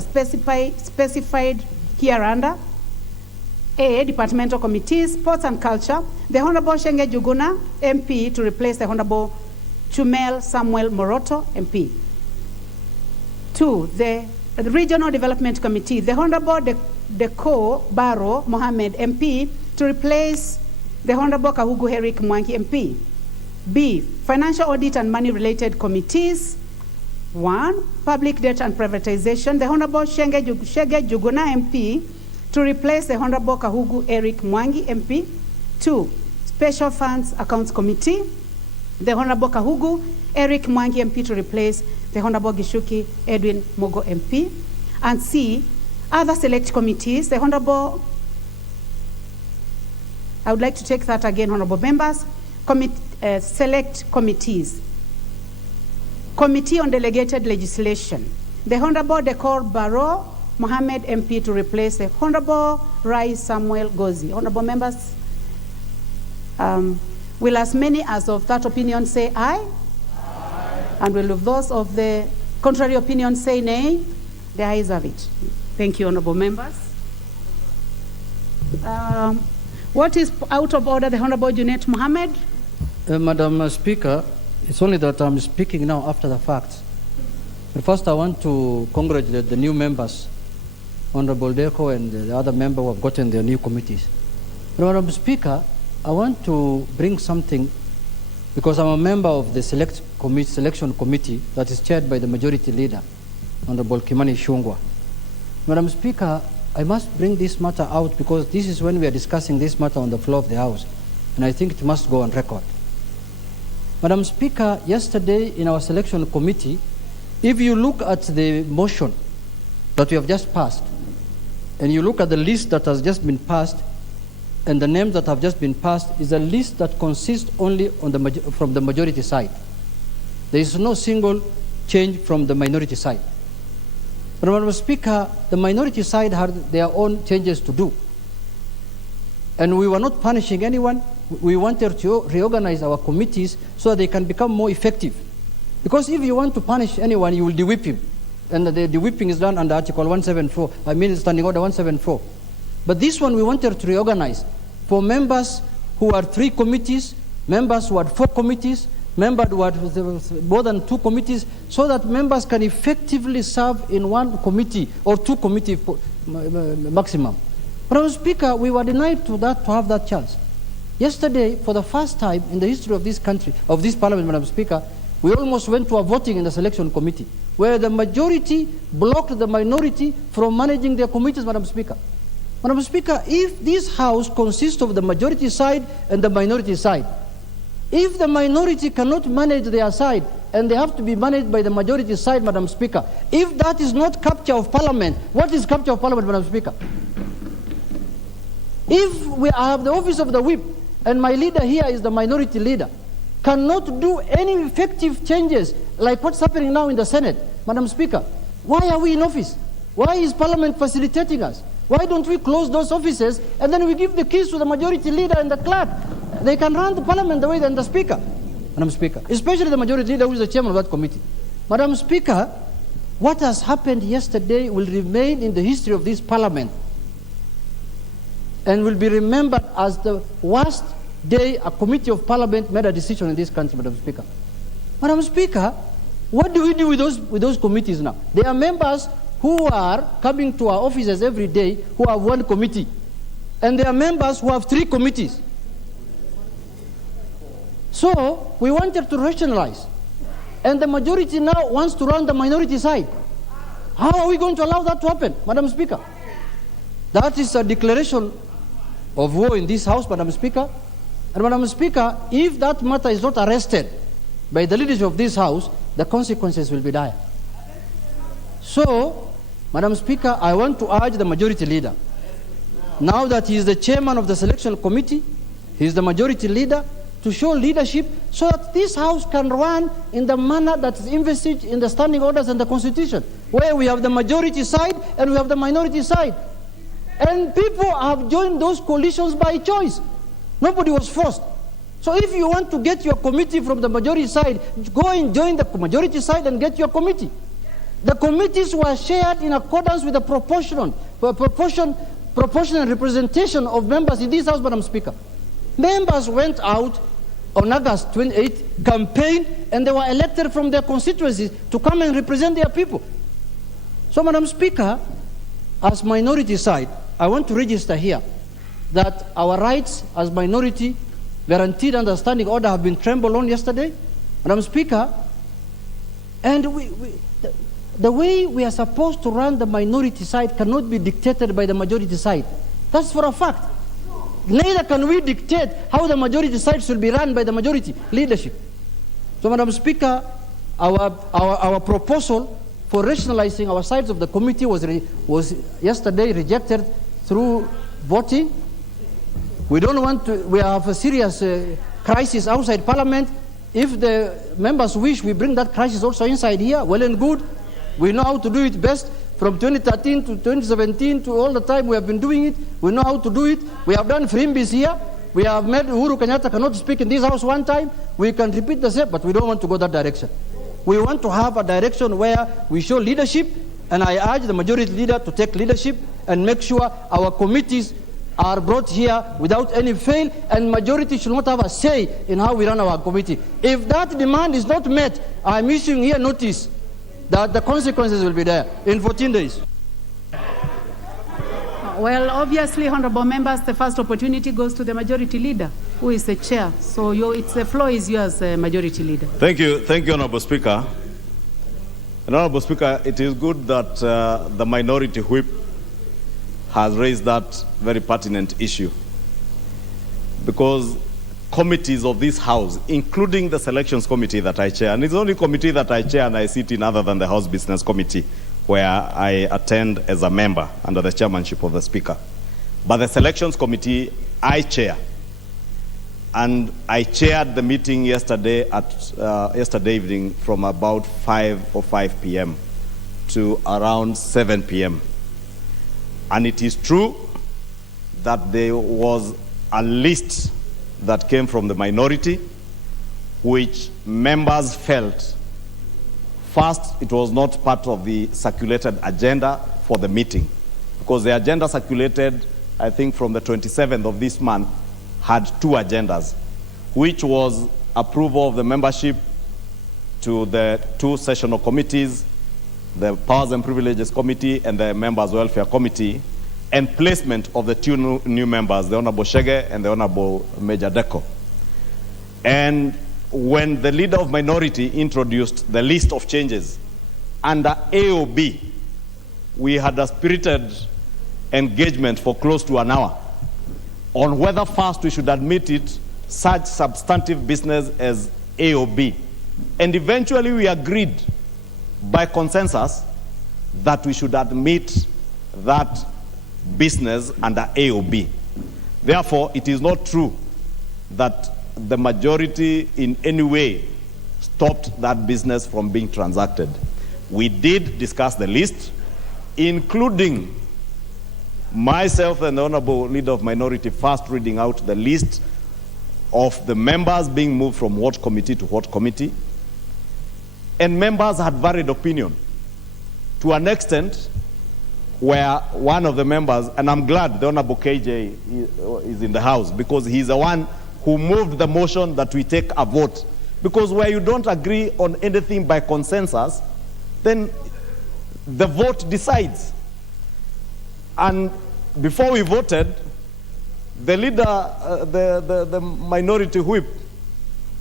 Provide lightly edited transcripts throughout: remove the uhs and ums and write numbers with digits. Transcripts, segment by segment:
committees are specified hereunder. A, departmental committees, sports and culture, the Honorable Shenge Juguna, MP, to replace the Honorable Chumel Samuel Moroto, MP. 2, the regional development committee, the Honorable Deko Baro Mohammed, MP, to replace the Honorable Kahugu Eric Mwangi, MP. B, financial audit and money-related committees. 1, public debt and privatization, the Honorable Shege Juguna, MP, to replace the Honorable Kahugu Eric Mwangi, MP. 2, special funds accounts committee, the Honorable Kahugu Eric Mwangi, MP, to replace the Honorable Gishuki Edwin Mogo, MP. And C, other select committees, the Honorable, I would like to take that again, Honorable members, select committees. Committee on Delegated Legislation, the Honorable Dekor Baro Mohammed, MP, to replace the Honorable Rai Samuel Gozi. Honorable members, will as many as of that opinion say aye? Aye. And will those of the contrary opinion say nay? The ayes have it. Thank you, honorable members. What is out of order? The Honorable Junet Mohammed. Madam Speaker, it's only that I'm speaking now after the facts. But first I want to congratulate the new members, Honorable Deko and the other member who have gotten their new committees. But Madam Speaker, I want to bring something because I'm a member of the selection committee that is chaired by the majority leader, Honorable Kimani Ichung'wah. Madam Speaker, I must bring this matter out because this is when we are discussing this matter on the floor of the House, and I think it must go on record. Madam Speaker, yesterday in our selection committee, if you look at the motion that we have just passed, and you look at the list that has just been passed, and the names that have just been passed is a list that consists only on from the majority side. There is no single change from the minority side. But Madam Speaker, the minority side had their own changes to do. And we were not punishing anyone. We wanted to reorganize our committees so that they can become more effective. Because if you want to punish anyone, you will de-whip him. And the whipping is done under Article 174, Standing Order 174. But this one we wanted to reorganize for members who are 3 committees, members who are 4 committees, members who are more than 2 committees, so that members can effectively serve in 1 committee or 2 committees maximum. Madam Speaker, we were denied to have that chance. Yesterday, for the first time in the history of this country, of this parliament, Madam Speaker, we almost went to a voting in the selection committee, where the majority blocked the minority from managing their committees, Madam Speaker. Madam Speaker, if this House consists of the majority side and the minority side, if the minority cannot manage their side and they have to be managed by the majority side, Madam Speaker, if that is not capture of parliament, what is capture of parliament, Madam Speaker? If we have the office of the whip and my leader here is the minority leader, cannot do any effective changes like what's happening now in the Senate, Madam Speaker, why are we in office? Why is Parliament facilitating us? Why don't we close those offices and then we give the keys to the majority leader and the clerk? They can run the Parliament the way than the Speaker, Madam Speaker, especially the majority leader who is the chairman of that committee. Madam Speaker, what has happened yesterday will remain in the history of this Parliament and will be remembered as the worst day a committee of Parliament made a decision in this country, Madam Speaker. Madam Speaker, what do we do with those committees now? There are members who are coming to our offices every day who have 1 committee, and there are members who have 3 committees. So we wanted to rationalize, and the majority now wants to run the minority side. How are we going to allow that to happen, Madam Speaker? That is a declaration of war in this House, Madam Speaker. And Madam Speaker, if that matter is not arrested by the leadership of this House, the consequences will be dire. So, Madam Speaker, I want to urge the majority leader, now that he is the chairman of the selection committee, he is the majority leader, to show leadership so that this House can run in the manner that is envisaged in the standing orders and the Constitution, where we have the majority side and we have the minority side. And people have joined those coalitions by choice. Nobody was forced. So if you want to get your committee from the majority side, go and join the majority side and get your committee. The committees were shared in accordance with the proportional representation of members in this House, Madam Speaker. Members went out on August 28th, campaigned, and they were elected from their constituencies to come and represent their people. So, Madam Speaker, as minority side, I want to register here that our rights as minority guaranteed under standing order have been trampled on yesterday, Madam Speaker, and the way we are supposed to run the minority side cannot be dictated by the majority side. That's for a fact. Neither can we dictate how the majority side should be run by the majority leadership. So, Madam Speaker, our proposal for rationalizing our sides of the committee was yesterday rejected through voting. We don't want to, we have a serious crisis outside Parliament. If the members wish, we bring that crisis also inside here, well and good. We know how to do it best. From 2013 to 2017 to all the time we have been doing it, we know how to do it. We have done frimbis here. We have made Uhuru Kenyatta cannot speak in this house one time. We can repeat the same, but we don't want to go that direction. We want to have a direction where we show leadership, and I urge the majority leader to take leadership and make sure our committees are brought here without any fail, and majority should not have a say in how we run our committee. If that demand is not met, I'm issuing here notice that the consequences will be there in 14 days. Well, obviously, honorable members, the first opportunity goes to the majority leader, who is the chair. So the floor is yours, majority leader. Thank you, Honorable Speaker. And Honorable Speaker, it is good that the minority whip has raised that very pertinent issue, because committees of this House, including the selections committee that I chair, and it's the only committee that I chair and I sit in other than the House Business Committee, where I attend as a member under the chairmanship of the Speaker. But the selections committee, I chair. And I chaired the meeting yesterday evening from about 5 p.m. to around 7 p.m. And it is true that there was a list that came from the minority, which members felt, first, it was not part of the circulated agenda for the meeting, because the agenda circulated, I think, from the 27th of this month, had two agendas, which was approval of the membership to the two sessional committees, the Powers and Privileges Committee and the Members' Welfare Committee, and placement of the two new members, the Honorable Shege and the Honorable Major Deko. And when the leader of minority introduced the list of changes under AOB, we had a spirited engagement for close to an hour on whether first we should admit it such substantive business as AOB. And eventually we agreed by consensus that we should admit that business under AOB. Therefore, it is not true that the majority in any way stopped that business from being transacted. We did discuss the list, including myself and the Honorable Leader of Minority first reading out the list of the members being moved from what committee to what committee. And members had varied opinion to an extent where one of the members, and I'm glad the Honorable KJ is in the House, because he's the one who moved the motion that we take a vote. Because where you don't agree on anything by consensus, then the vote decides. And before we voted, the leader, the minority whip,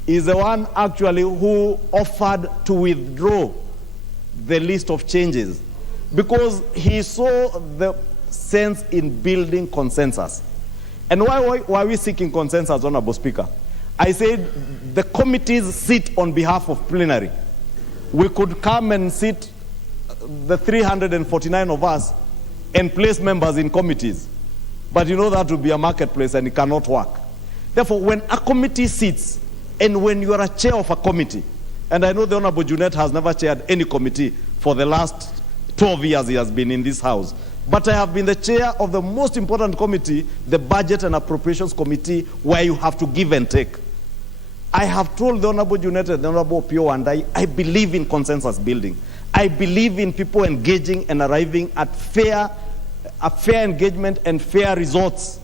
is the one actually who offered to withdraw the list of changes, because he saw the sense in building consensus. And why are we seeking consensus, Honorable Speaker? I said the committees sit on behalf of plenary. We could come and sit, the 349 of us, and place members in committees. But you know that would be a marketplace and it cannot work. Therefore, when a committee sits, and when you are a chair of a committee, and I know the Honorable Junet has never chaired any committee for the last 12 years he has been in this House, but I have been the chair of the most important committee, the Budget and Appropriations Committee, where you have to give and take. I have told the Honorable Junet and the Honorable Pio, and I believe in consensus building. I believe in people engaging and arriving at a fair engagement and fair results.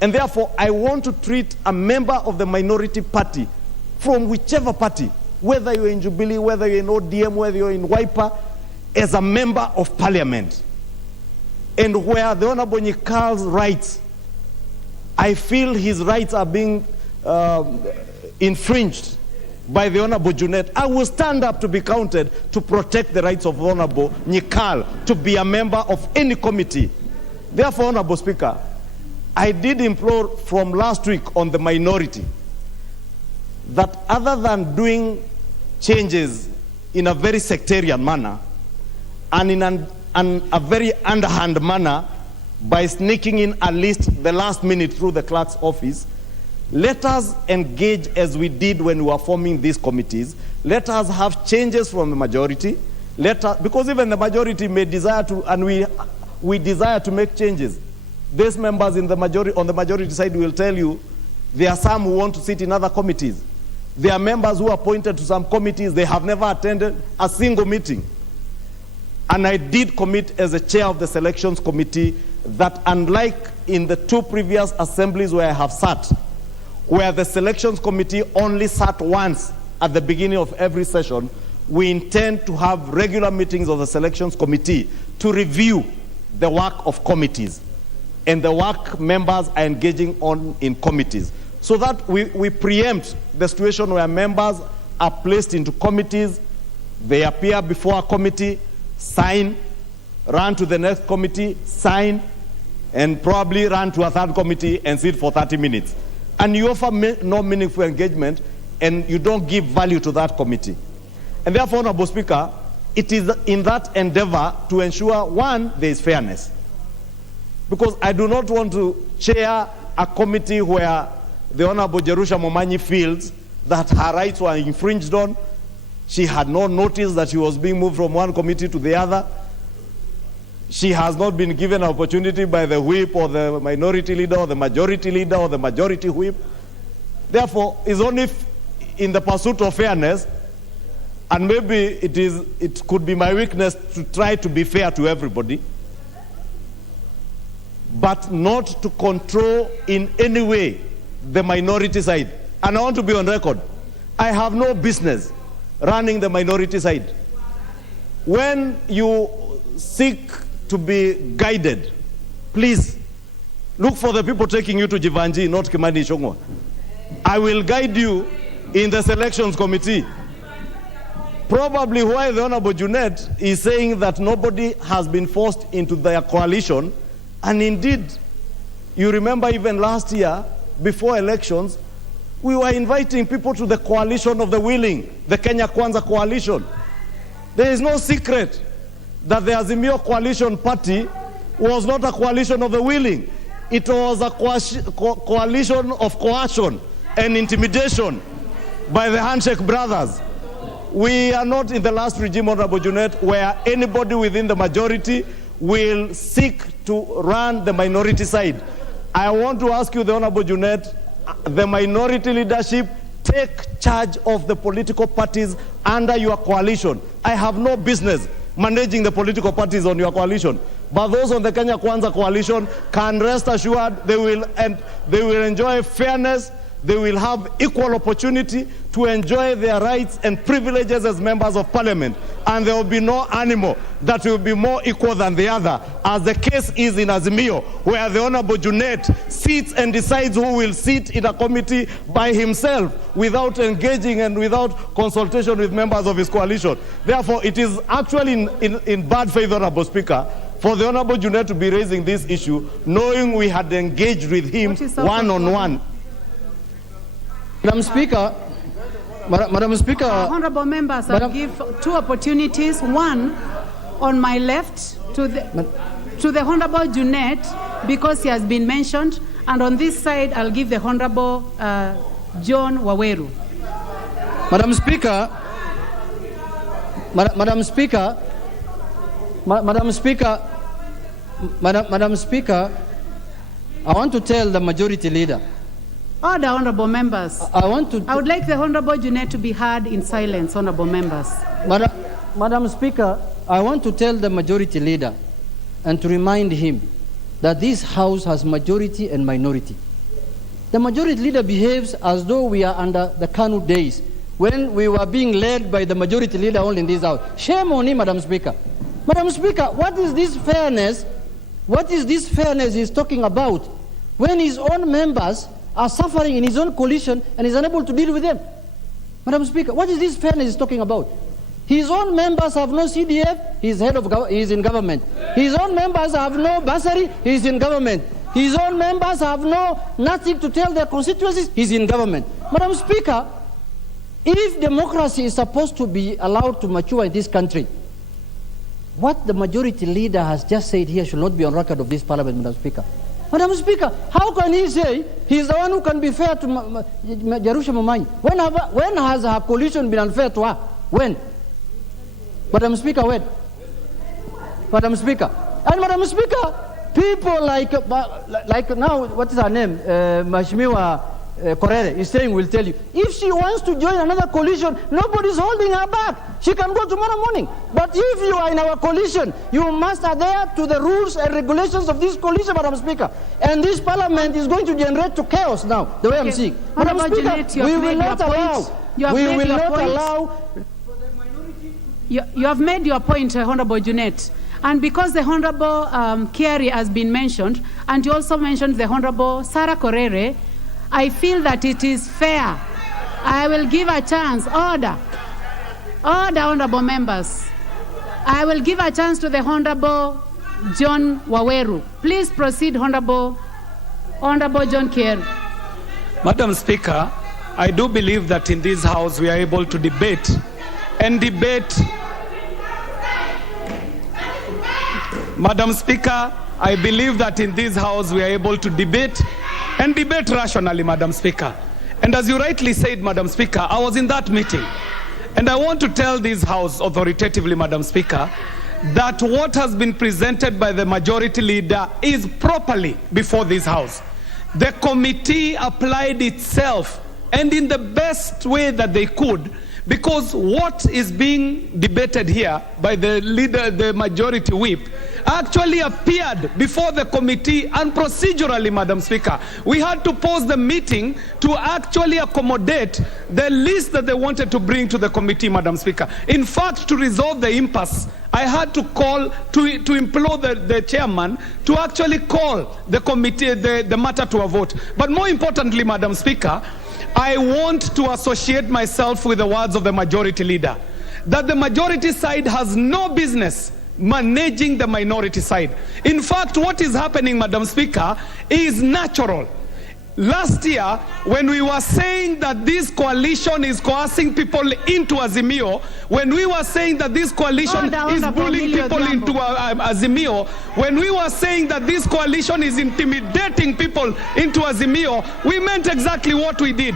And therefore, I want to treat a member of the minority party from whichever party, whether you're in Jubilee, whether you're in ODM, whether you're in Wiper, as a member of parliament. And where the Honorable Nyikal's rights, I feel his rights are being infringed by the Honorable Junet, I will stand up to be counted to protect the rights of Honorable Nyikal to be a member of any committee. Therefore, Honorable Speaker, I did implore from last week on the minority that other than doing changes in a very sectarian manner and in a very underhand manner by sneaking in at least the last minute through the clerk's office, let us engage as we did when we were forming these committees. Let us have changes from the majority. Because even the majority may desire to, and we desire to make changes. These members in the majority, on the majority side will tell you there are some who want to sit in other committees. There are members who are appointed to some committees. They have never attended a single meeting. And I did commit as a chair of the selections committee that unlike in the two previous assemblies where I have sat, where the selections committee only sat once at the beginning of every session, we intend to have regular meetings of the selections committee to review the work of committees and the work members are engaging on in committees, so that we preempt the situation where members are placed into committees, they appear before a committee, sign, run to the next committee, sign, and probably run to a third committee and sit for 30 minutes. And you offer no meaningful engagement, and you don't give value to that committee. And therefore, Honorable Speaker, it is in that endeavor to ensure, one, there is fairness. Because I do not want to chair a committee where the Honorable Jerusha Momanyi feels that her rights were infringed on. She had no notice that she was being moved from one committee to the other. She has not been given an opportunity by the whip or the minority leader or the majority leader or the majority whip. Therefore, it's only in the pursuit of fairness, and maybe it could be my weakness to try to be fair to everybody, but not to control in any way the minority side. And I want to be on record. I have no business running the minority side. When you seek to be guided, please look for the people taking you to Jivanji, not Kimani Ichung'wa. I will guide you in the selections committee. Probably why the Honorable Junet is saying that nobody has been forced into their coalition. And indeed, you remember even last year, before elections, we were inviting people to the coalition of the willing, the Kenya Kwanza coalition. There is no secret that the Azimio coalition party was not a coalition of the willing. It was a coalition of coercion and intimidation by the handshake brothers. We are not in the last regime, Honorable Junet, where anybody within the majority will seek to run the minority side. I want to ask you, the Honorable Junet, the minority leadership, take charge of the political parties under your coalition. I have no business managing the political parties on your coalition. But those on the Kenya Kwanza coalition can rest assured they will enjoy fairness, they will have equal opportunity to enjoy their rights and privileges as members of parliament. And there will be no animal that will be more equal than the other, as the case is in Azimio, where the Honorable Junet sits and decides who will sit in a committee by himself without engaging and without consultation with members of his coalition. Therefore, it is actually in bad faith, Honorable Speaker, for the Honorable Junet to be raising this issue, knowing we had engaged with him one-on-one. Madam Speaker, Madam Speaker, honorable members, I'll give two opportunities. One on my left to the Honorable Junet, because he has been mentioned, and on this side I'll give the Honorable John Waweru. Madam Speaker, Madam Speaker, Madam Speaker, I want to tell the majority leader. Order, honorable members. I would like the Honorable Junet to be heard in silence, honorable members. Madam Speaker, I want to tell the majority leader and to remind him that this House has majority and minority. The majority leader behaves as though we are under the Kanu days, when we were being led by the majority leader only in this House. Shame on him, Madam Speaker. Madam Speaker, what is this fairness? What is this fairness he's talking about when his own members are suffering in his own coalition and is unable to deal with them? Madam Speaker, what is this fairness he's talking about? His own members have no CDF, he's he's in government. His own members have no bursary, he's in government. His own members have nothing to tell their constituencies, he's in government. Madam Speaker, if democracy is supposed to be allowed to mature in this country, what the majority leader has just said here should not be on record of this parliament, Madam Speaker. Madam Speaker, how can he say he's the one who can be fair to Jerusha Momanyi? When has her coalition been unfair to her? When? Madam Speaker, when? Madam Speaker. And Madam Speaker, people like now, what is her name? Mheshimiwa Korere is saying, will tell you, if she wants to join another coalition, nobody's holding her back. She can go tomorrow morning. But if you are in our coalition, you must adhere to the rules and regulations of this coalition, Madam Speaker. And this parliament is going to generate to chaos now, the way I'm seeing. Madam Speaker, we will not allow. You have made your point, Honorable Junet. And because the Honorable Kerry has been mentioned, and you also mentioned the Honorable Sarah Korere, I feel that it is fair. I will give a chance. Order, honorable members. I will give a chance to the Honorable John Waweru. Please proceed, Honorable John Kerry. Madam Speaker, I do believe that in this House we are able to debate and debate. Madam Speaker, I believe that in this House we are able to debate and debate rationally, Madam Speaker. And as you rightly said, Madam Speaker, I was in that meeting. And I want to tell this House authoritatively, Madam Speaker, that what has been presented by the majority leader is properly before this House. The committee applied itself and in the best way that they could, because what is being debated here by the leader, the majority whip, actually appeared before the committee and procedurally, Madam Speaker. We had to pause the meeting to actually accommodate the list that they wanted to bring to the committee, Madam Speaker. In fact, to resolve the impasse, I had to call, to implore the chairman to actually call the committee, the matter to a vote. But more importantly, Madam Speaker, I want to associate myself with the words of the majority leader, that the majority side has no business managing the minority side. In fact, what is happening, Madam Speaker, is natural. Last year, when we were saying that this coalition is coercing people into Azimio, when we were saying that this coalition is bullying people into Azimio, when we were saying that this coalition is intimidating people into Azimio, we meant exactly what we did.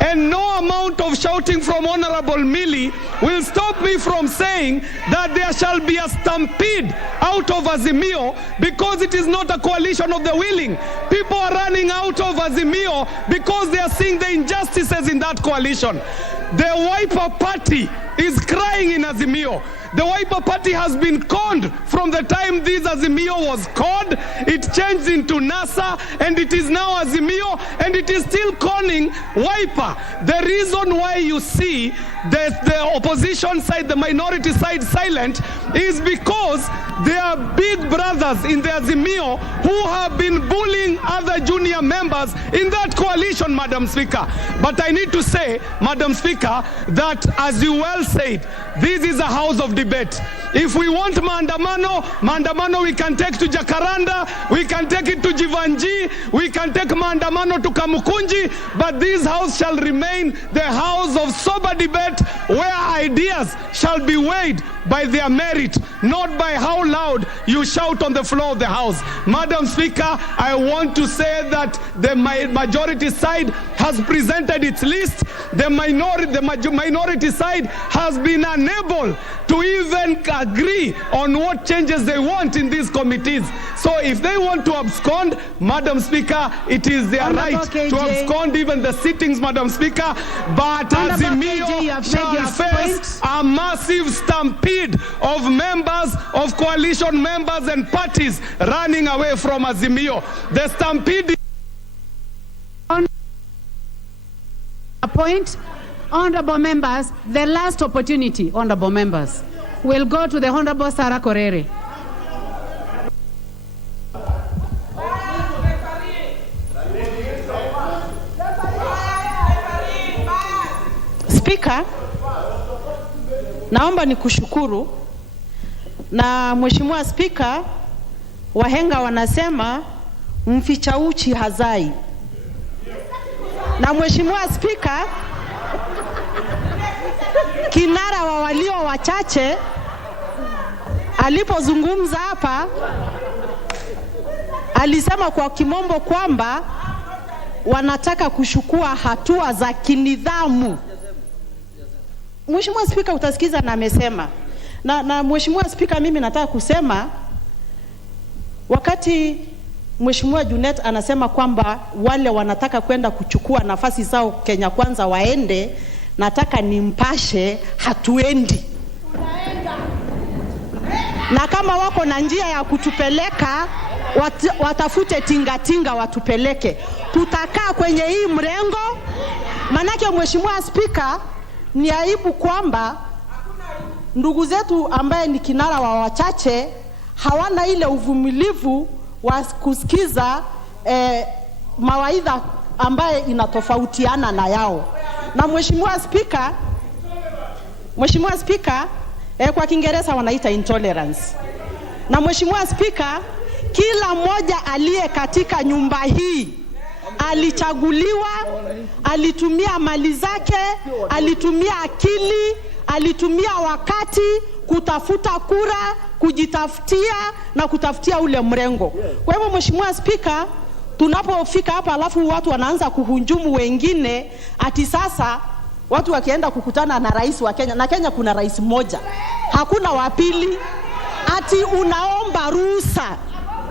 And no amount of shouting from Honorable Millie will stop me from saying that there shall be a stampede out of Azimio, because it is not a coalition of the willing. People are running out of Azimio because they are seeing the injustices in that coalition. The Wiper Party is crying in Azimio. The Wiper Party has been conned from the time this Azimio was called. It changed into NASA, and it is now Azimio, and it is still conning Wiper. The reason why you see the opposition side, the minority side silent, is because there are big brothers in the Azimio who have been bullying other junior members in that coalition, Madam Speaker. But I need to say, Madam Speaker, that as you well said, this is a house of debate. If we want maandamano we can take to Jacaranda, we can take it to Jivanji, we can take maandamano to Kamukunji, but this house shall remain the house of sober debate, where ideas shall be weighed by their merit, not by how loud you shout on the floor of the house. Madam Speaker, I want to say that the majority side has presented its list. The minority side has been unable to even agree on what changes they want in these committees. So if they want to abscond, Madam Speaker, it is their right to abscond even the sittings, Madam Speaker. But Azimio shall face a massive stampede stampede of members, of coalition members and parties running away from Azimio. The stampede. Point, honorable members, the last opportunity, honorable members, will go to the Honorable Sarah Korere. Speaker, naomba nikushukuru. Na Mheshimiwa Speaker, wahenga wanasema mficha uchi hazai. Na Mheshimiwa Speaker, kinara wa walio wachache alipozungumza hapa alisema kwa kimombo kwamba wanataka kuchukua hatua za kinidhamu. Mheshimiwa Speaker, utasikiza na amesema. Na Mheshimiwa Speaker, mimi nataka kusema wakati Mheshimiwa Junet anasema kwamba wale wanataka kwenda kuchukua nafasi zao Kenya Kwanza waende, nataka nimpashe hatuendi. Na kama wako na njia ya kutupeleka, watafute tingatinga watupeleke. Tutakaa kwenye hii mrengo. Manake Mheshimiwa Speaker, ni aibu kwamba ndugu zetu ambaye ni kinara wa wachache hawana ile uvumilivu wa kusikiza mawaidha ambaye inatofautiana na yao. Na Mheshimiwa Speaker, kwa Kiingereza wanaita intolerance. Na Mheshimiwa Speaker, kila mmoja aliye katika nyumba hii alichaguliwa, alitumia mali zake, alitumia akili, alitumia wakati kutafuta kura, kujitafutia na kutafutia ule mrengo. Kwa hivyo Mheshimiwa Speaker, tunapofika hapa alafu watu wanaanza kuhunjumu wengine ati sasa watu wakienda kukutana na rais wa Kenya, na Kenya kuna rais mmoja, hakuna wa pili, ati unaomba ruhusa.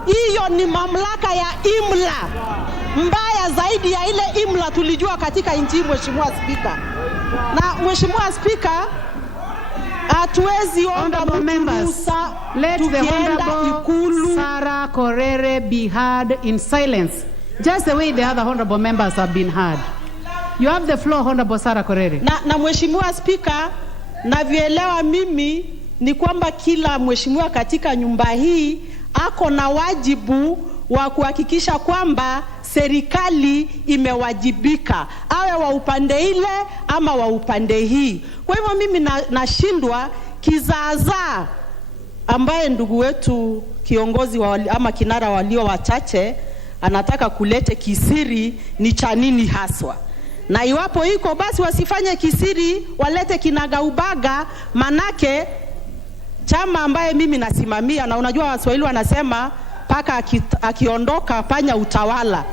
Hiyo ni mamlaka ya imla, mbaya zaidi ya ile imla tulijua katika nchi. Mheshimiwa Speaker, na Mheshimiwa Speaker, hatuwezi omba ruhusa. Let the Honorable Sarah Korere be heard in silence, just the way the other honorable members have been heard. You have the floor, Honorable Sarah Korere. Na Mheshimiwa Speaker, navyoelewa mimi ni kwamba kila mheshimiwa katika nyumba hii ako na wajibu wa kuhakikisha kwamba serikali imewajibika, awe wa upande ile ama wa upande hii. Kwa hivyo mimi nashindwa kizaazaa ambaye ndugu wetu kiongozi ama kinara walio wachache anataka kulete kisiri ni cha nini haswa. Na iwapo iko basi wasifanye kisiri, walete kinagaubaga. Manake chama ambaye mimi nasimamia, na unajua Waswahili wanasema paka akiondoka panya utawala.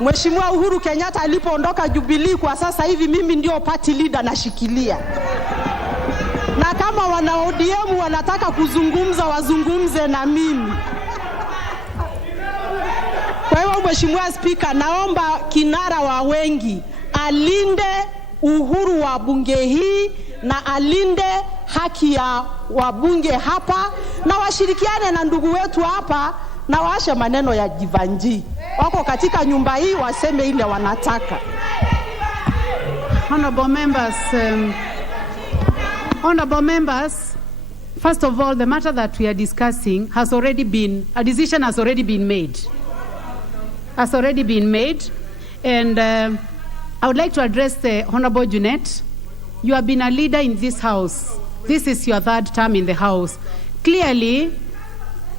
Mheshimiwa Uhuru Kenyatta alipoondoka Jubilee, kwa sasa hivi mimi ndio party leader nashikilia. Na kama wana ODM wanataka kuzungumza, wazungumze na mimi. Kwa hiyo Mheshimiwa Speaker, naomba kinara wa wengi alinde uhuru wa bunge hii na alinde haki ya wabunge hapa, na washirikiane na ndugu wetu hapa na waashe maneno ya jivanji. Wako katika nyumba hii waseme ile wanataka. Honorable members, first of all, the matter that we are discussing has already been, a decision has already been made. Has already been made, and I would like to address the Honorable Junet. You have been a leader in this house. This is your third term in the house. Clearly,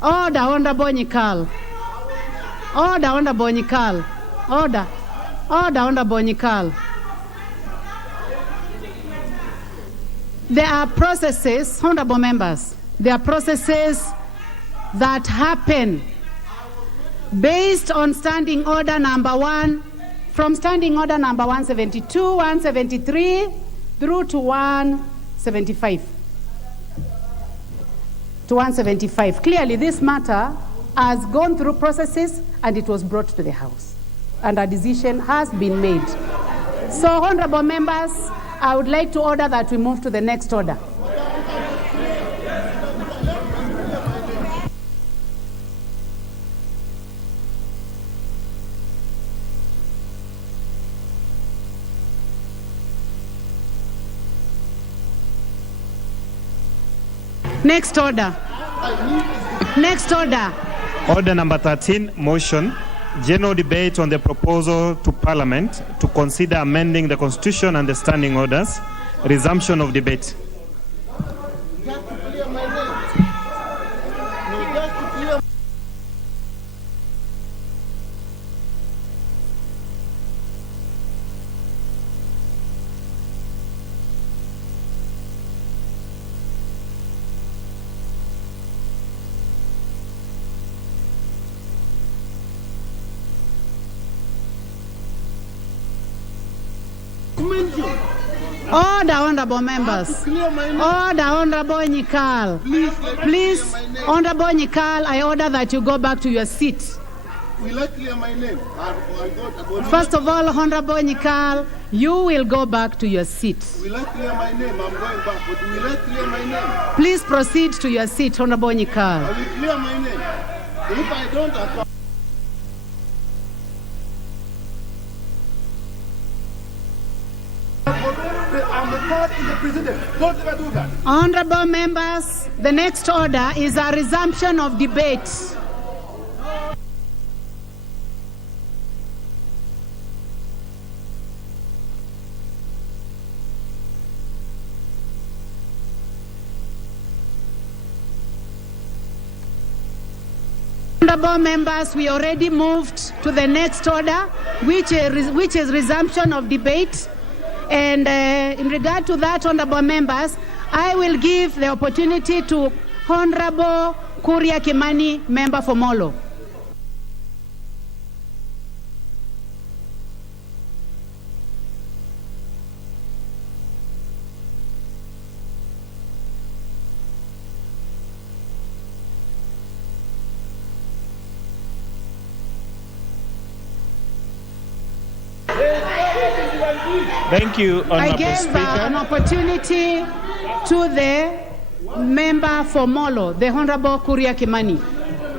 order, Honorable Nyikal. Order, Honorable Nyikal. Order, Honorable Nyikal. There are processes, honorable members, there are processes that happen based on standing order number 1, from standing order number 172, 173, through to 175. To 175. Clearly, this matter has gone through processes and it was brought to the House. And a decision has been made. So, honorable members, I would like to order that we move to the next order. Next order. Next order. Order number 13, motion. General debate on the proposal to Parliament to consider amending the Constitution and the standing orders. Resumption of debate. Order, honorable members. Order, honorable Nyikal. Please, honorable Nyikal, I order that you go back to your seat. Will I clear my name? First of all, honorable Nyikal, you will go back to your seat. Will I clear my name? I'm going back, but will I clear my name? Please proceed to your seat, honorable Nyikal. I will clear my name. If I don't, I'm the court in the president. Don't ever do that. Honorable members, the next order is a resumption of debate. Honorable members, we already moved to the next order, which is resumption of debate. And in regard to that, honorable members, I will give the opportunity to Honorable Kuria Kimani, member for Molo. Thank you, Honorable I gave Speaker. an opportunity to the member for Molo, the Honorable Kuria Kimani.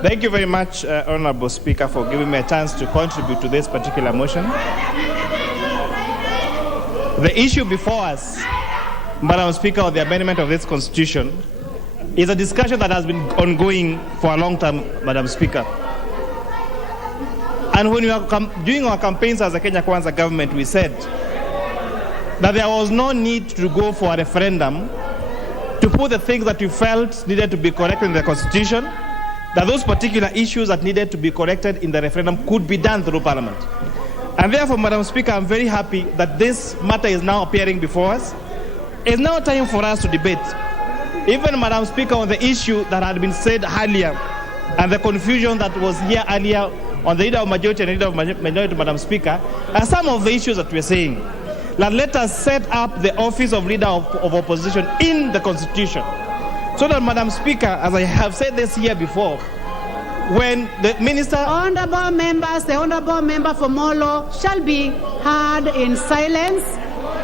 Thank you very much, Honorable Speaker, for giving me a chance to contribute to this particular motion. The issue before us, Madam Speaker, of the amendment of this Constitution is a discussion that has been ongoing for a long time, Madam Speaker. And when we were doing our campaigns as a Kenya Kwanza government, we said that there was no need to go for a referendum to put the things that we felt needed to be corrected in the Constitution, that those particular issues that needed to be corrected in the referendum could be done through Parliament. And therefore, Madam Speaker, I'm very happy that this matter is now appearing before us. It's now time for us to debate. Even, Madam Speaker, on the issue that had been said earlier and the confusion that was here earlier on the leader of majority and leader of minority, Madam Speaker, are some of the issues that we're saying. That let us set up the office of leader of opposition in the Constitution. So that, Madam Speaker, as I have said this here before, when the minister... Honorable members, the honorable member for Molo shall be heard in silence,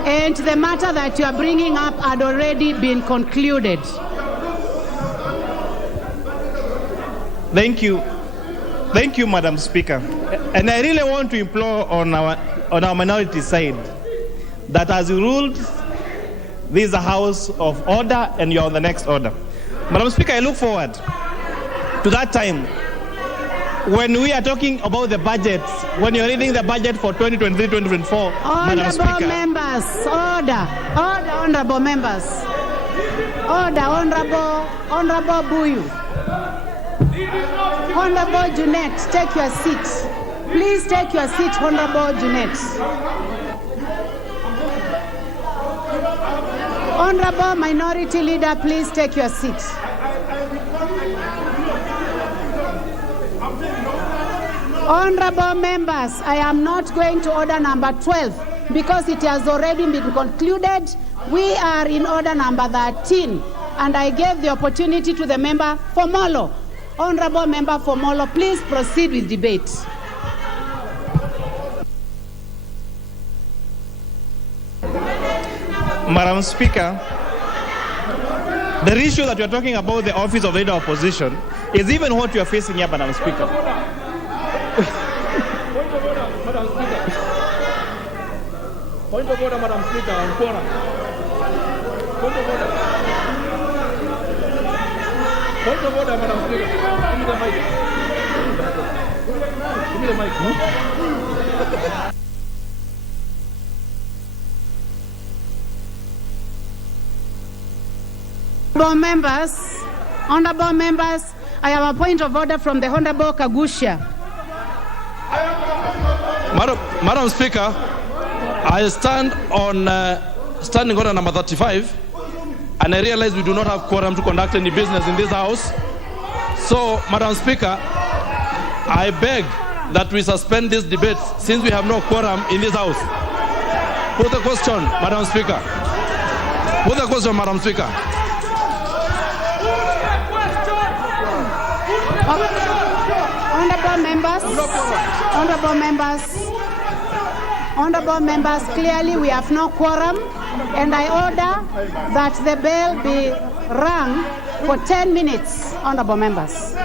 and the matter that you are bringing up had already been concluded. Thank you. Thank you, Madam Speaker. And I really want to implore on our minority side that as you ruled, this is a house of order and you're on the next order. Madam Speaker, I look forward to that time when we are talking about the budget, when you're reading the budget for 2023-2024, Madam Speaker. Honorable members, order, honorable members. Order, honorable Buyu. Honorable Junet, take your seat. Please take your seat, Honorable Junet. Honorable Minority Leader, please take your seat. Honorable members, I am not going to order number 12 because it has already been concluded. We are in order number 13, and I gave the opportunity to the member for Molo. Honorable member for Molo, please proceed with debate. Madam Speaker, the issue that you're talking about, the office of leader of opposition, is even what you are facing here, Madam Speaker. Point of order, Madam Speaker, on quorum. Point of order. Point of order, Madam Speaker. Give me the mic. Give me the mic. Honorable members, I have a point of order from the Honorable Kagusha. Madam Speaker, I stand on standing order number 35, and I realize we do not have quorum to conduct any business in this house. So, Madam Speaker, I beg that we suspend this debate since we have no quorum in this house. Put the question, Madam Speaker. Put the question, Madam Speaker. Honorable members, clearly we have no quorum, and I order that the bell be rung for 10 minutes, honorable members.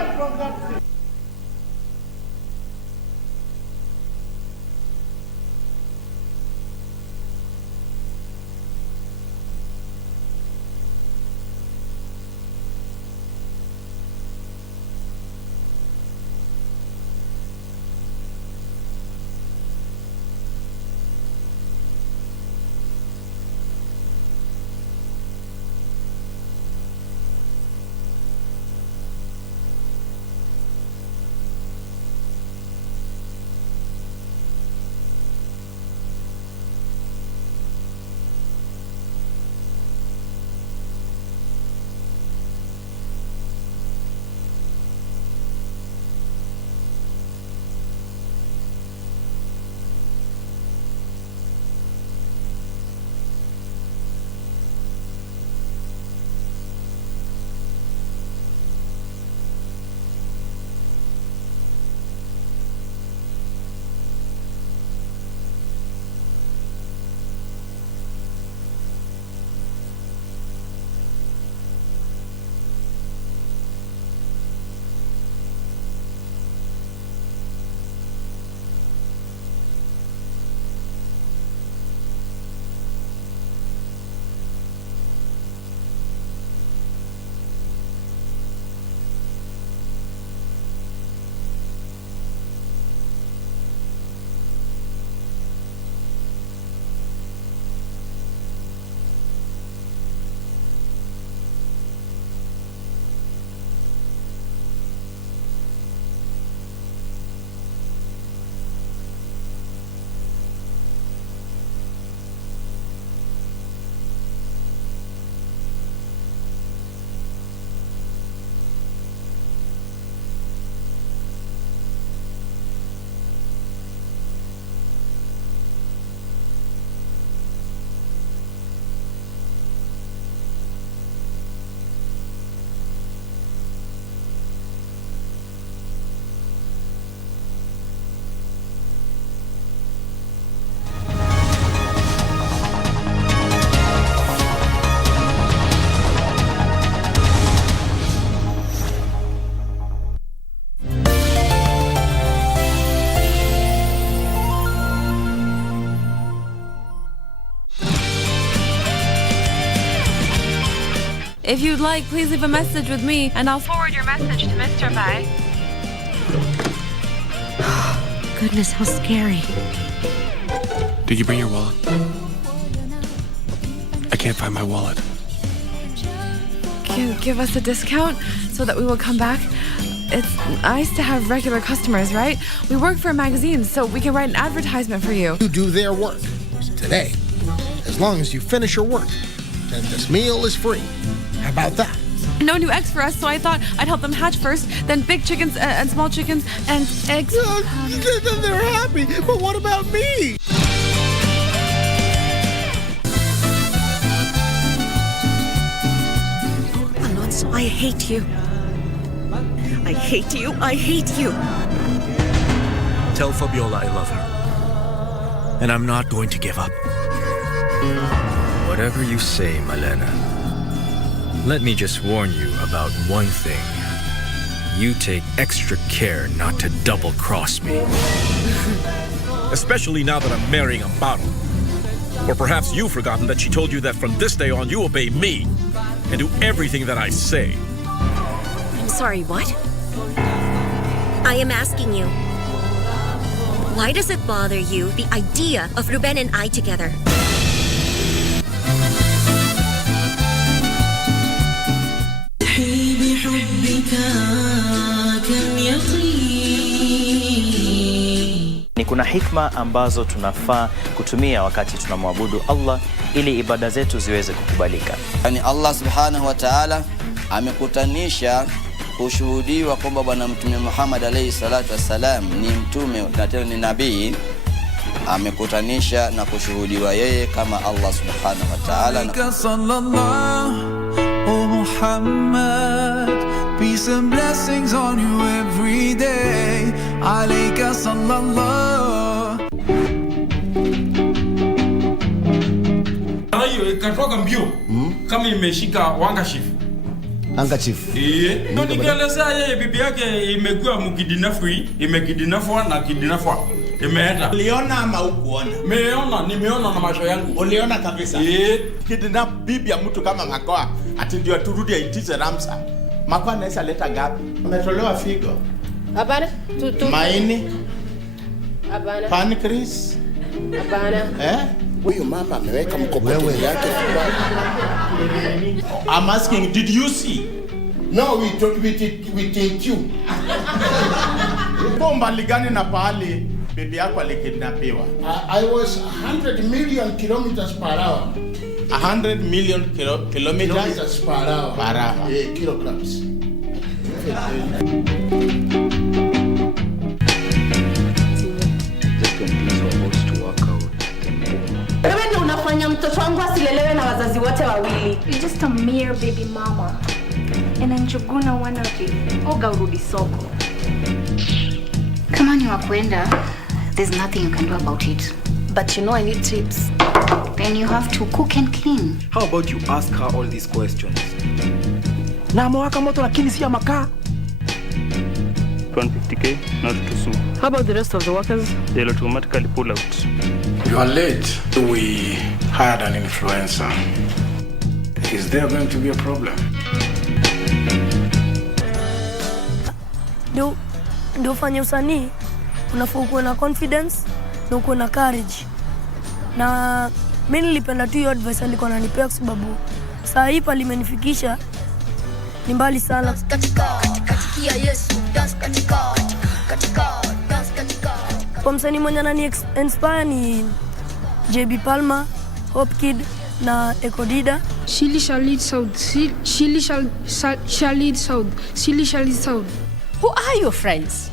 If you'd like, please leave a message with me, and I'll forward your message to Mr. Bai. Goodness, how scary. Did you bring your wallet? I can't find my wallet. Can you give us a discount so that we will come back? It's nice to have regular customers, right? We work for a magazine, so we can write an advertisement for you. You do their work today. As long as you finish your work, then this meal is free. How about that? No new eggs for us, so I thought I'd help them hatch first, then big chickens and small chickens and eggs. Then they're happy, but what about me? Alonso, I hate you. I hate you. I hate you. Tell Fabiola I love her. And I'm not going to give up. Whatever you say, Malena. Let me just warn you about one thing. You take extra care not to double-cross me. Especially now that I'm marrying Amparo. Or perhaps you've forgotten that she told you that from this day on you obey me and do everything that I say. Sorry, what? I am asking you, why does it bother you, the idea of Ruben and I together? Ni kuna hikma ambazo tunafaa kutumia wakati tunamwabudu Allah ili ibada zetu ziweze kukubalika. Yani Allah subhanahu wa ta'ala amekutanisha kushuhudiwa kwamba bwana Mtume Muhammad alayhi salatu wassalam ni mtume na tena ni nabii, amekutanisha na kushuhudiwa yeye kama Allah subhanahu wa ta'ala. Oh Muhammad, peace and blessings on you every day. Alayka sallallahu. Ayo ikatoka mbio kama imeshika handkerchief. Handkerchief. Ndio nikielezea yeye bibi yake imekuwa imekidinafwa na kidinafwa. Imeenda. Uliona ama ukuona? Nimeona na macho yangu. Uliona kabisa? Kidnap bibi ya mtu kama Makoa ati ndio turudi aitize Ramsa. Makoa anaweza leta gapi? Ametolewa figo. Hapana. Maini. Hapana. Pancreas. Hapana. Huyu mama ameweka mkokoteni yake. I'm asking, did you see? No, we think you. Bomba ligani na pahali bibi yako alikidnapiwa? I was 100 million kilometers per hour. 100 million kilometers per hour. Per hour. Kilograms. Wewe unafanya mtoto wangu asilelewe na wazazi wote wawili. You're just a mere baby mama. And Njuguna wannabe. Oga urudi soko. Kama ni wakwenda, there's nothing you can do about it. But you know I need tips. Then you have to cook and clean. How about you ask her all these questions? Na mwaka moto lakini si ya makaa. 150k, not to sue. How about the rest of the workers? They'll automatically pull out. You are late. We hired an influencer. Is there going to be a problem? Ndio fanya usanii, unafaa kuwa na confidence na uko na courage. Na mimi nilipenda tu hiyo advice alikuwa ananipea kwa sababu saa hii pale imenifikisha ni mbali sana. Kwa msanii mwenye anani inspire ni JB Palma, Hope Kid na Ekodida. Shili shall lead south. Shili shall lead south. Shili shall lead south. Who are your friends?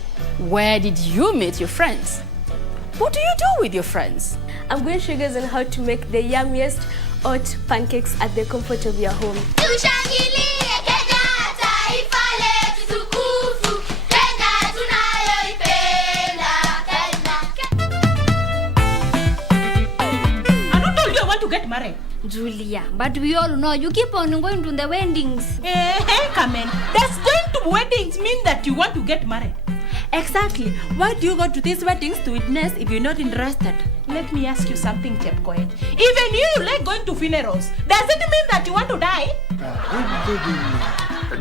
Where did you meet your friends? What do you do with your friends? I'm going to show you guys on how to make the yummiest hot pancakes at the comfort of your home. Get married, Julia, but we all know you keep on going to the weddings. Hey, come in. Does going to weddings mean that you want to get married? Exactly. Why do you go to these weddings to witness if you're not interested? Let me ask you something, Chepkoech. Even you like going to funerals. Does it mean that you want to die?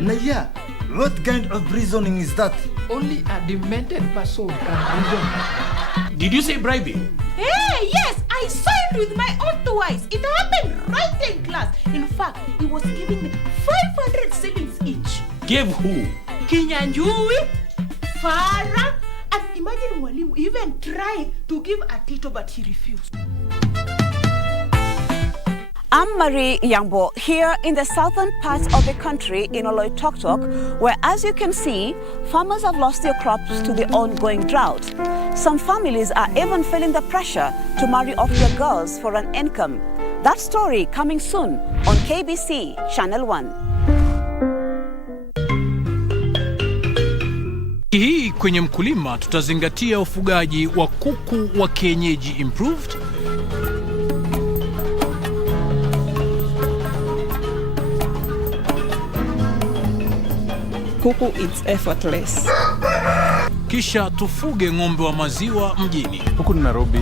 Naya, what kind of reasoning is that? Only a demented person can reason. Did you say bribing? Hey, yes, I saw it with my own two eyes. It happened right in class. In fact, he was giving me 500 shillings each. Gave who? Kinyanjui, Farah, and imagine Mwalimu even tried to give a Tito, but he refused. I'm Marie Yambo, here in the southern parts of the country in Oloitoktok, where, as you can see, farmers have lost their crops to the ongoing drought. Some families are even feeling the pressure to marry off their girls for an income. That story coming soon on KBC Channel 1. Hii kwenye mkulima tutazingatia ufugaji wa kuku wa kienyeji improved. Kuku, it's effortless. Kisha tufuge ng'ombe wa maziwa mjini. Huku ni Nairobi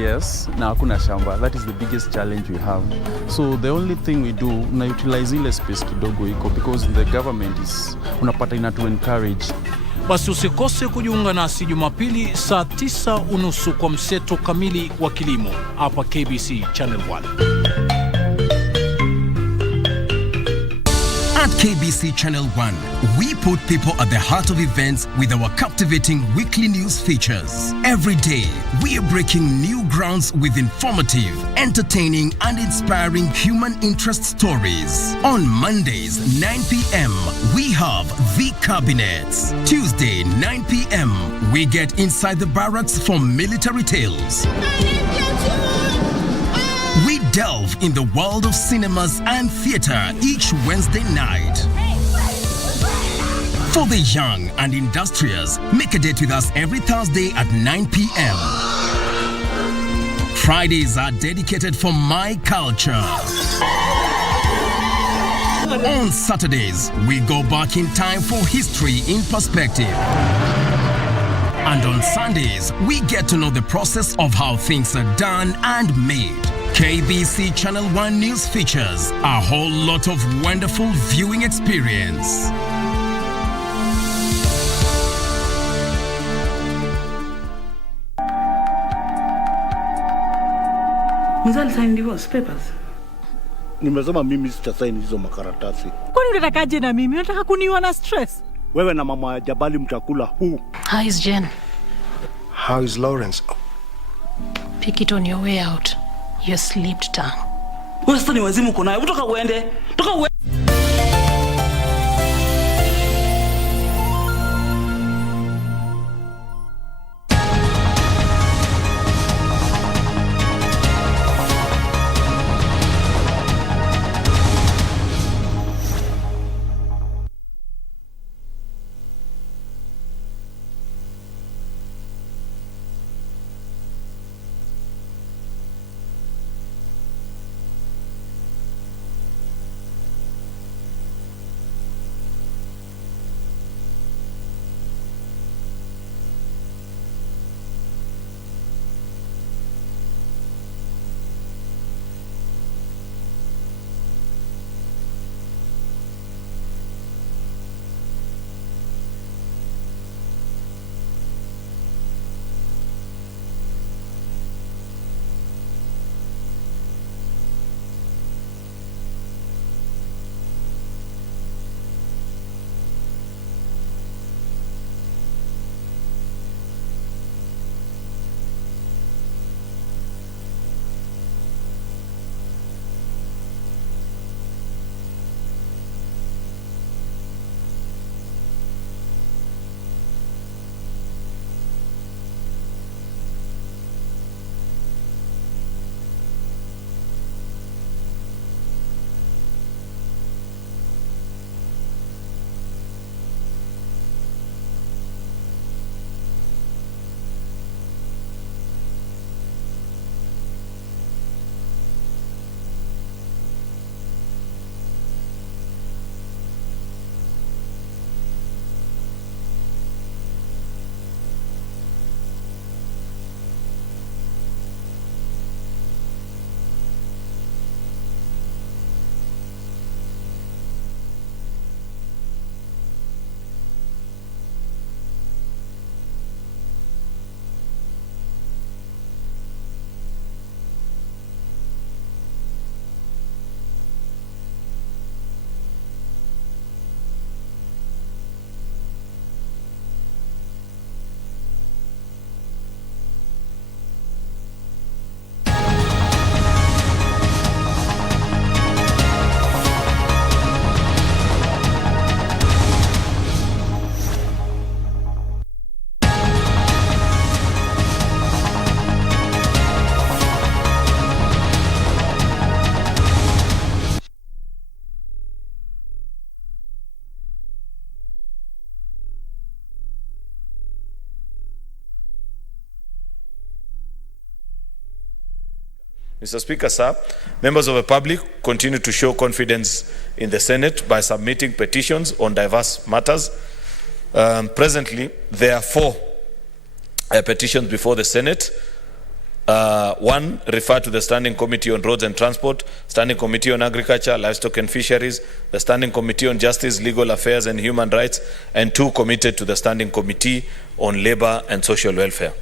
yes, na hakuna shamba. That is the biggest challenge we have. So the only thing we do, na utilize ile space kidogo iko because the government is unapata inatu encourage. Basi usikose kujiunga nasi Jumapili saa 9:30 kwa mseto kamili wa kilimo hapa KBC Channel 1. At KBC Channel 1, we put people at the heart of events with our captivating weekly news features. Every day, we are breaking new grounds with informative, entertaining, and inspiring human interest stories. On Mondays, 9 p.m., we have The Cabinets. Tuesday, 9 p.m., we get inside the barracks for military tales. We delve in the world of cinemas and theater each Wednesday night. For the young and industrious, make a date with us every Thursday at 9 p.m. Fridays are dedicated for my culture. On Saturdays, we go back in time for history in perspective. And on Sundays, we get to know the process of how things are done and made. KBC Channel 1 News features a whole lot of wonderful viewing experience. Mzali sign divorce papers. Nimesema mimi sitasaini hizo makaratasi. Kwani unatakaje na mimi? Unataka kuniwa na stress? Wewe na mama Jabali mtakula huu. How is Jen? How is Lawrence? Pick it on your way out. Your slipped tongue. Wewe sasa ni wazimu uko naye. Toka uende. Toka uende. Mr. Speaker, sir, members of the public continue to show confidence in the Senate by submitting petitions on diverse matters. Presently, there are 4 petitions before the Senate. One, refer to the Standing Committee on Roads and Transport, Standing Committee on Agriculture, Livestock and Fisheries, the Standing Committee on Justice, Legal Affairs and Human Rights, and 2, committed to the Standing Committee on Labor and Social Welfare.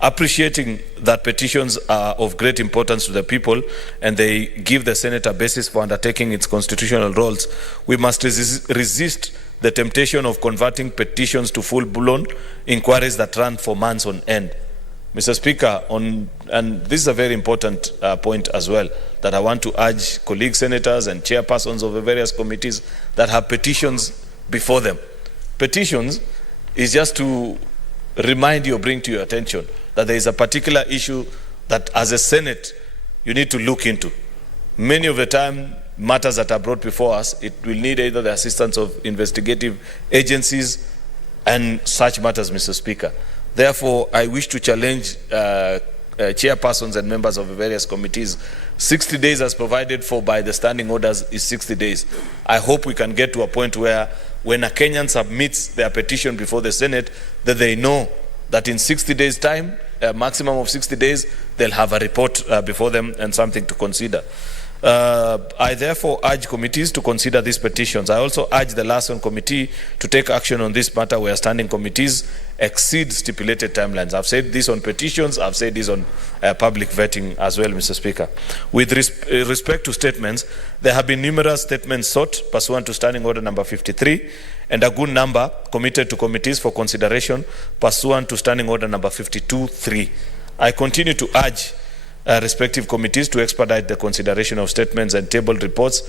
Appreciating that petitions are of great importance to the people and they give the Senate a basis for undertaking its constitutional roles, we must resist the temptation of converting petitions to full-blown inquiries that run for months on end. Mr. Speaker, and this is a very important point as well, that I want to urge colleague senators and chairpersons of the various committees that have petitions before them. Petitions is just to remind you or bring to your attention that there is a particular issue that as a Senate you need to look into. Many of the time, matters that are brought before us, it will need either the assistance of investigative agencies and such matters, Mr. Speaker. Therefore, I wish to challenge chairpersons and members of the various committees. 60 days as provided for by the standing orders is 60 days. I hope we can get to a point where when a Kenyan submits their petition before the Senate, that they know that in 60 days' time, a maximum of 60 days, they'll have a report before them and something to consider. I therefore urge committees to consider these petitions. I also urge the Larson Committee to take action on this matter where standing committees exceed stipulated timelines. I've said this on petitions, I've said this on public vetting as well, Mr. Speaker. With respect to statements, there have been numerous statements sought pursuant to Standing Order number 53 and a good number committed to committees for consideration pursuant to Standing Order number 52-3. I continue to urge respective committees to expedite the consideration of statements and tabled reports